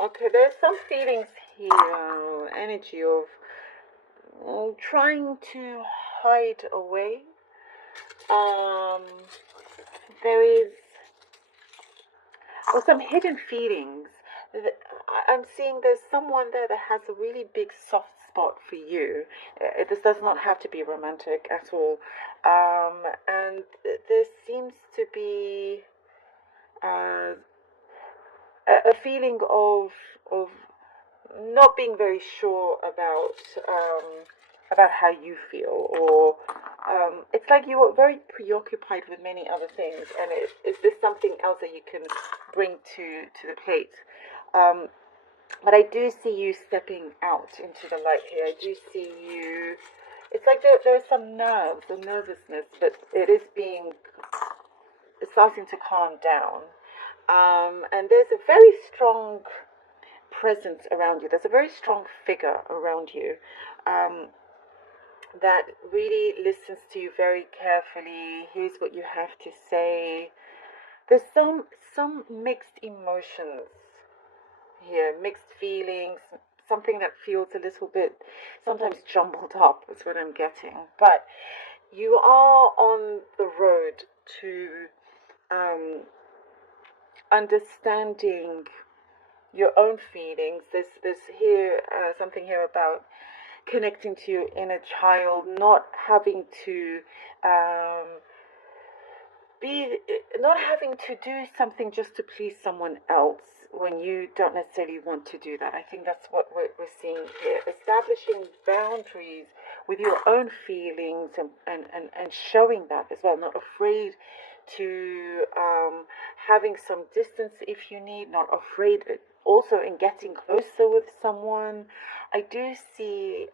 Okay, there's some feelings here, energy of trying to hide away. Um, there is some hidden feelings. I'm seeing there's someone there that has a really big soft spot for you. This does not have to be romantic at all. And there seems to be uh, a feeling of not being very sure about how you feel, or it's like you are very preoccupied with many other things, and is this something else that you can bring to the plate? Um, but I do see you stepping out into the light here. I do see you. It's like there are some nerves or nervousness, but it's starting to calm down. And there's a very strong presence around you. There's a very strong figure around you that really listens to you very carefully, hears what you have to say. There's some mixed emotions here, mixed feelings, something that feels a little bit sometimes jumbled up is what I'm getting. But you are on the road to understanding your own feelings. There's here something here about connecting to your inner child, not having to be not having to do something just to please someone else when you don't necessarily want to do that. I think that's what we're seeing here. Establishing boundaries with your own feelings and showing that as well. Not afraid to having some distance if you need, not afraid also in getting closer with someone. I do see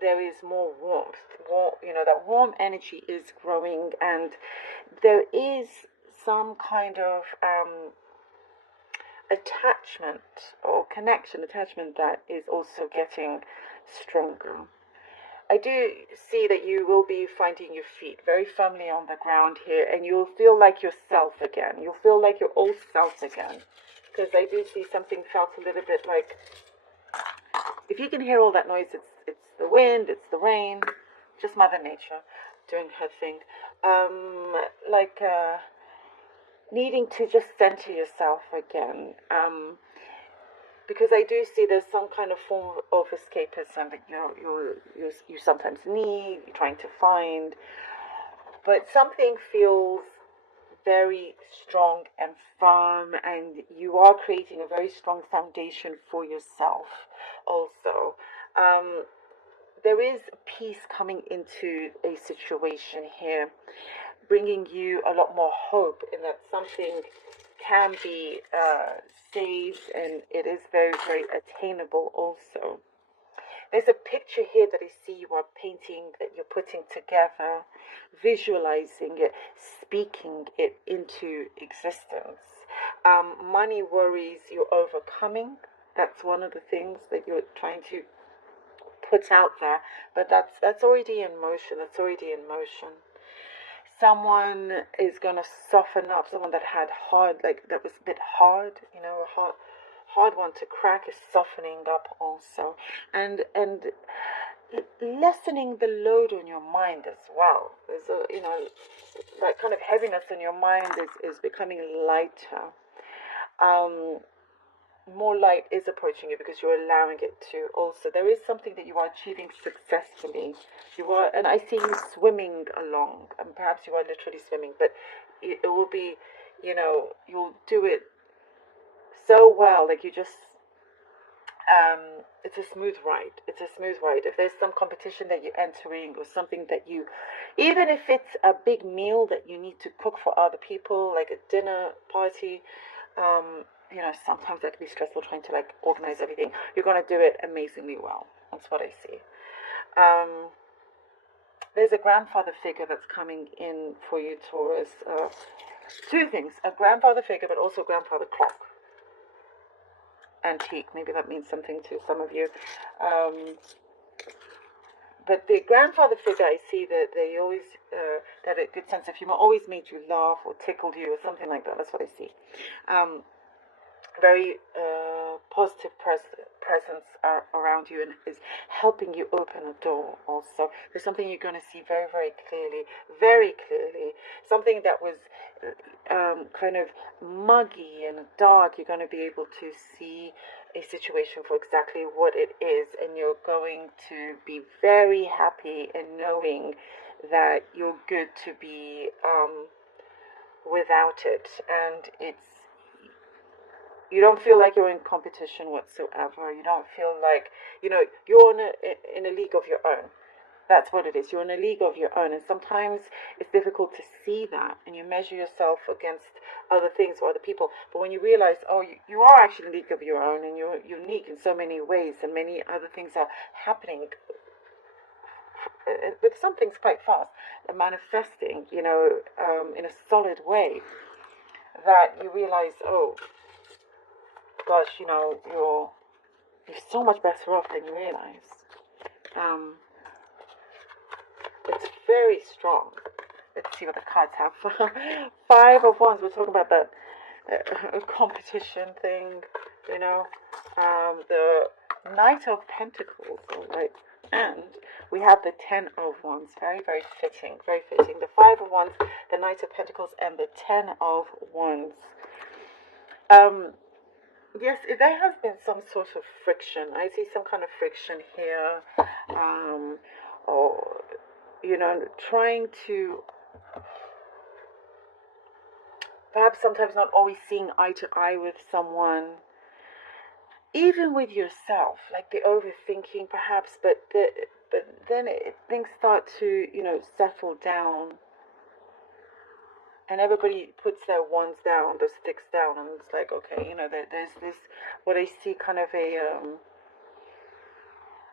there is more warmth. That warm energy is growing, and there is some kind of attachment that is also getting stronger. I do see that you will be finding your feet very firmly on the ground here, and you'll feel like yourself again. You'll feel like your old self again. Because I do see something felt a little bit like, if you can hear all that noise, it's the wind, it's the rain, just Mother Nature doing her thing. Needing to just center yourself again. Because I do see there's some kind of form of escapism that you sometimes need, you're trying to find, but something feels very strong and firm, and you are creating a very strong foundation for yourself also. There is peace coming into a situation here, bringing you a lot more hope in that something can be saved, and it is very, very attainable also. There's a picture here that I see you are painting, that you're putting together, visualizing it, speaking it into existence. Money worries you're overcoming. That's one of the things that you're trying to put out there, but that's already in motion. That's already in motion. Someone is going to soften up. Someone that had hard, that was a bit hard, a hard one to crack, is softening up also, and lessening the load on your mind as well. There's that kind of heaviness on your mind is becoming lighter. More light is approaching you because you're allowing it to. Also, there is something that you are achieving successfully. And I see you swimming along, and perhaps you are literally swimming, but it will be, you'll do it so well, like you just, it's a smooth ride. It's a smooth ride. If there's some competition that you're entering, or something that even if it's a big meal that you need to cook for other people, like a dinner party, sometimes that can be stressful trying to organize everything. You're going to do it amazingly well. That's what I see. There's a grandfather figure that's coming in for you, Taurus. Two things: a grandfather figure, but also a grandfather clock. Antique. Maybe that means something to some of you. But the grandfather figure, I see that they always had a good sense of humor, always made you laugh or tickled you or something like that. That's what I see. very positive presence around you, and is helping you open a door. Also, there's something you're going to see very, very clearly. Something that was kind of muggy and dark, you're going to be able to see a situation for exactly what it is, and you're going to be very happy in knowing that you're good to be without it, and you don't feel like you're in competition whatsoever. You don't feel like, you're in a league of your own. That's what it is. You're in a league of your own, and sometimes it's difficult to see that, and you measure yourself against other things or other people. But when you realize, oh, you are actually in a league of your own, and you're unique in so many ways, and many other things are happening with some things quite fast, and manifesting, in a solid way, that you realize, oh, gosh, you're so much better off than you realize. It's very strong. Let's see what the cards have. 5 of Wands. We're talking about that competition thing, the Knight of Pentacles, all right, and we have the 10 of Wands. Very, very fitting. Very fitting. The 5 of Wands, the Knight of Pentacles, and the 10 of Wands. Yes, there has been some sort of friction. I see some kind of friction here, or trying to, perhaps sometimes not always seeing eye to eye with someone, even with yourself, like the overthinking perhaps, but then things start to settle down, and everybody puts their wands down, their sticks down, and it's like, okay, there's this, what I see, kind of a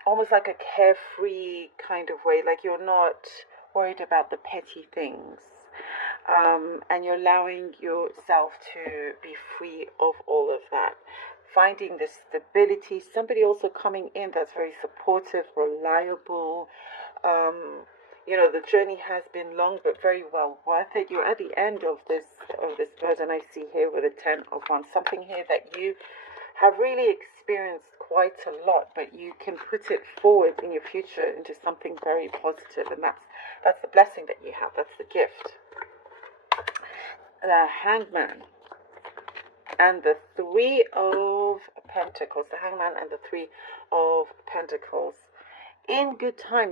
almost like a carefree kind of way, like you're not worried about the petty things, and you're allowing yourself to be free of all of that, finding the stability. Somebody also coming in that's very supportive, reliable. The journey has been long, but very well worth it. You're at the end of this burden. I see here with the 10 of Wands, something here that you have really experienced quite a lot, but you can put it forward in your future into something very positive, and that's the blessing that you have. That's the gift. The Hangman and the 3 of Pentacles. The Hangman and the 3 of Pentacles. In good time,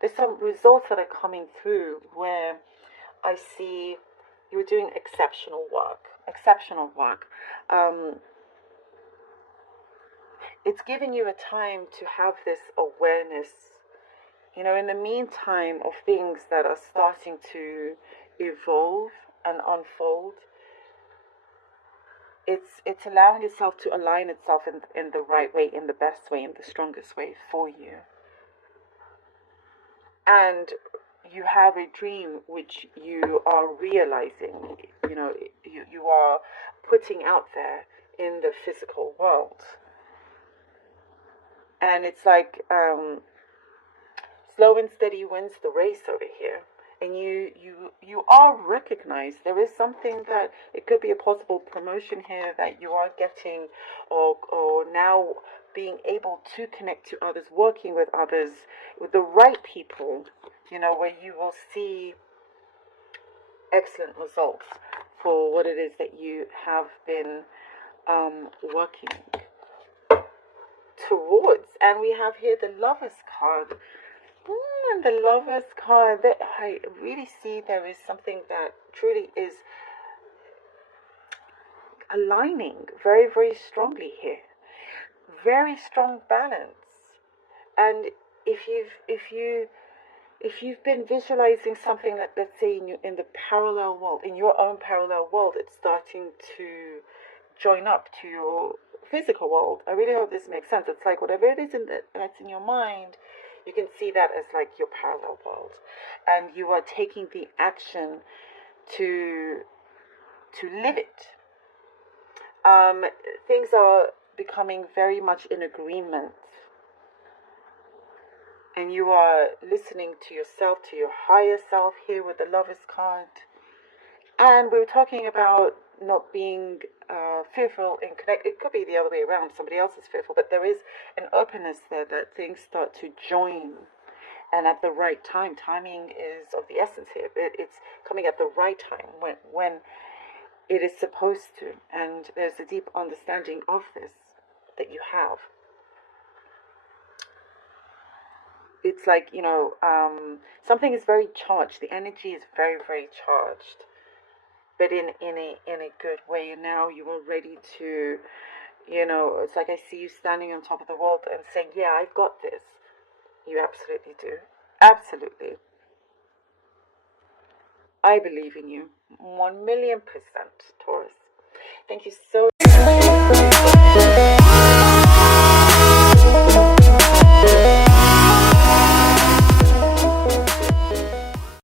there's some results that are coming through where I see you're doing exceptional work. It's giving you a time to have this awareness, in the meantime of things that are starting to evolve and unfold. It's allowing itself to align itself in the right way, in the best way, in the strongest way for you. And you have a dream which you are realizing, you are putting out there in the physical world. And it's like slow and steady wins the race over here. And you are recognized. There is something that it could be a possible promotion here that you are getting, or now being able to connect to others, working with others, with the right people, where you will see excellent results for what it is that you have been working towards. And we have here the Lover's card. And the Lover's card, that I really see there is something that truly is aligning very, very strongly here. Very strong balance. And if you've been visualizing something that, let's say, in the parallel world, in your own parallel world, it's starting to join up to your physical world. I really hope this makes sense. It's like whatever it is that's in your mind, you can see that as like your parallel world, and you are taking the action to live it. Things are becoming very much in agreement, and you are listening to yourself, to your higher self here with the Lover's card. And we were talking about not being fearful and connect. It could be the other way around. Somebody else is fearful, but there is an openness there that things start to join, and at the right time. Timing is of the essence here. It's coming at the right time when it is supposed to, and there's a deep understanding of this that you have. It's like, something is very charged. The energy is very, very charged, but in a good way. And now you are ready to, it's like I see you standing on top of the world and saying, yeah, I've got this. You absolutely do. Absolutely. I believe in you. 1,000,000%, Taurus. Thank you so